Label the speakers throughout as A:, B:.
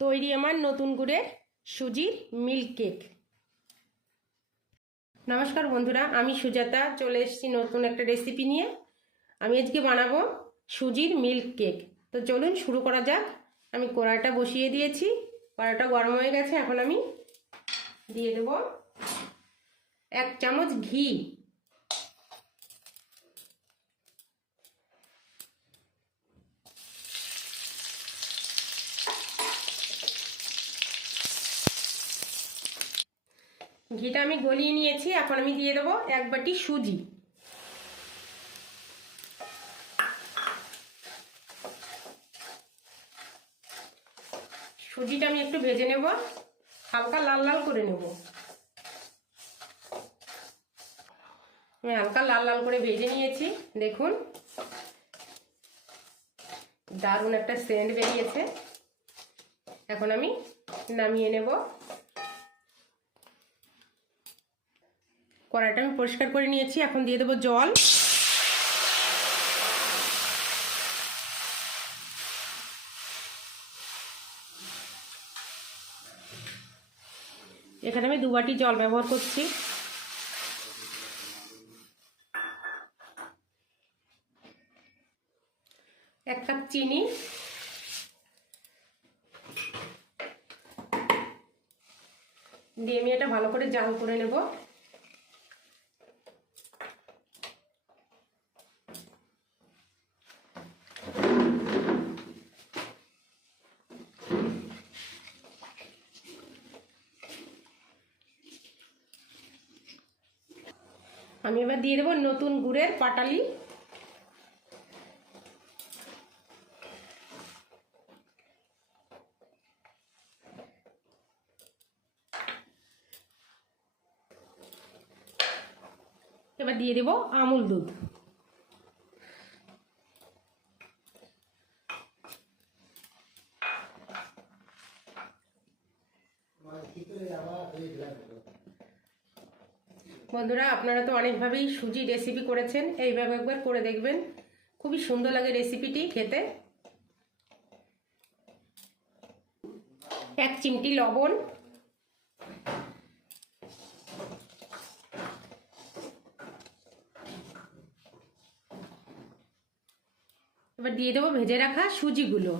A: তৈরি আমার নতুন গুড়ের সুজির মিল্ক কেক। নমস্কার বন্ধুরা, আমি সুজাতা, চলে এসেছি নতুন একটা রেসিপি নিয়ে। আমি আজকে বানাবো সুজির মিল্ক কেক। তো চলুন শুরু করা যাক। আমি কড়াইটা বসিয়ে দিয়েছি। কড়াইটা গরম হয়ে গেছে, এখন আমি দিয়ে দেব এক চামচ ঘি। ঘিটা আমি গলিয়ে নিয়েছি, এখন আমি দিয়ে দেবো এক বাটি সুজি। সুজিটা আমি একটু ভেজে নেব, হালকা লাল লাল করে নেব। আমি হালকা লাল লাল করে ভেজে নিয়েছি, দেখুন। দারুণ একটা সেন্ট বেরিয়েছে। এখন আমি নামিয়ে নেব। কড়াইটা আমি পরিষ্কার করে নিয়েছি, এখন দিয়ে দেবো জল। এখানে আমি দু বাটি জল ব্যবহার করছি। এক কাপ চিনি। দিয়ে আমি এটা ভালো করে জাল করে নেব। আমি এবার দিয়ে দেবো নতুন গুড়ের পাটালি। এবার দিয়ে দেবো আমুল দুধ। বন্ধুরা, আপনারা তো অনেকভাবেই সুজি রেসিপি করেছেন। এইভাবে একবার করে দেখবেন। খুবই সুন্দর লাগে রেসিপিটি খেতে। এক চিমটি লবণ। এবার দিয়ে দেবো ভেজে রাখা সুজিগুলো।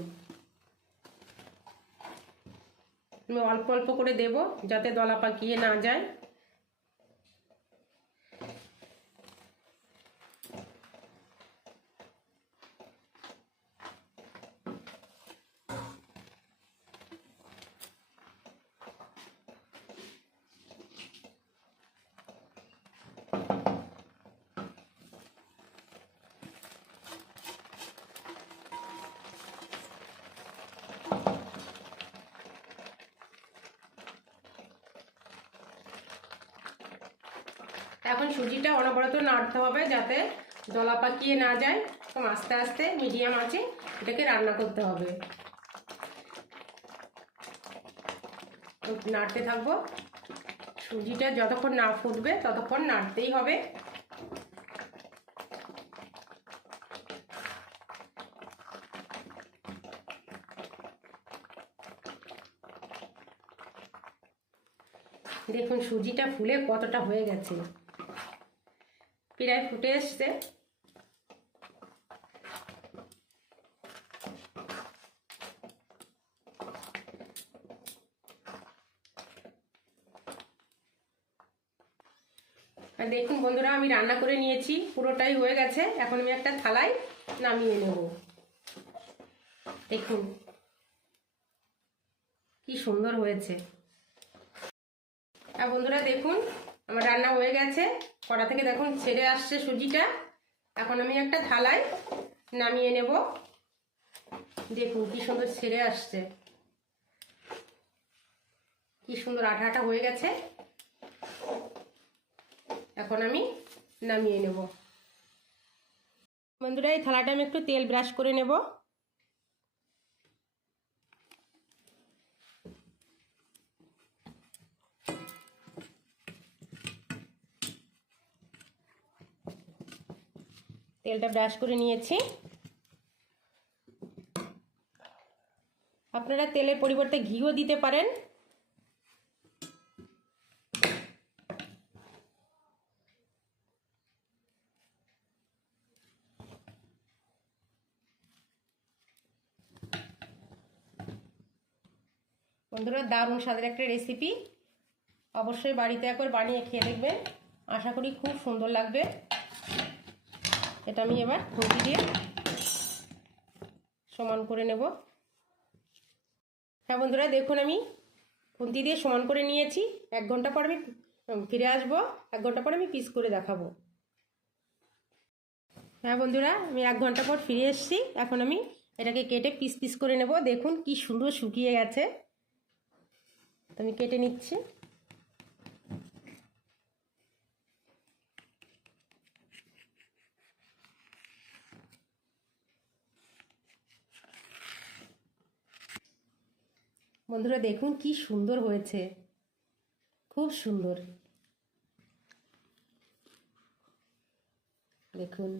A: আমি অল্প অল্প করে দেব যাতে দলা পাকিয়ে না যায়। এখন সুজিটা অনবরত নাড়তে হবে যাতে দলা পাকিয়ে না যায়। এবং আস্তে আস্তে মিডিয়াম আছে এটাকে রান্না করতে হবে। নাড়তে থাকব। সুজিটা যতক্ষণ না ফুটবে ততক্ষণ নাড়তেই হবে। দেখুন সুজিটা ফুলে কতটা হয়ে গেছে। প্রায় ফুটে এসছে। আর দেখুন বন্ধুরা, আমি রান্না করে নিয়েছি, পুরোটাই হয়ে গেছে। এখন আমি একটা থালায় নামিয়ে নেব। দেখুন কি সুন্দর হয়েছে। আর বন্ধুরা, দেখুন আমার রান্না হয়ে গেছে। কড়া থেকে দেখুন ছেড়ে আসছে সুজিটা। এখন আমি একটা থালায় নামিয়ে নেব। দেখুন কি সুন্দর ছেড়ে আসছে। কি সুন্দর আঠা আঠা হয়ে গেছে। এখন আমি নামিয়ে নেব। বন্ধুরা, এই থালাটা আমি একটু তেল ব্রাশ করে নেব। তেলটা ব্রাশ করে নিয়েছি। আপনারা তেলের পরিবর্তে ঘিও দিতে পারেন। বন্ধুরা, দারুণ স্বাদের একটা রেসিপি অবশ্যই বাড়িতে একবার বানিয়ে খেয়ে দেখবেন। আশা করি খুব সুন্দর লাগবে। এটা আমি এবার খুঁটি দিয়ে সমান করে নেব। হ্যাঁ বন্ধুরা, দেখুন আমি খুন্তি দিয়ে সমান করে নিয়েছি। এক ঘণ্টা পর আমি ফিরে আসব, এক ঘণ্টা পর আমি পিস করে দেখাবো। হ্যাঁ বন্ধুরা, আমি এক ঘণ্টা পর ফিরে এসেছি। এখন আমি এটাকে কেটে পিস পিস করে নেব। দেখুন কি সুন্দর শুকিয়ে গেছে। আমি কেটে নিচ্ছি। বন্ধুরা দেখুন কি সুন্দর হয়েছে। খুব সুন্দর। দেখুন।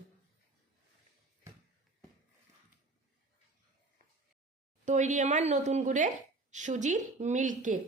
A: তৈরি আমার নতুন করে সুজির মিল্ক কেক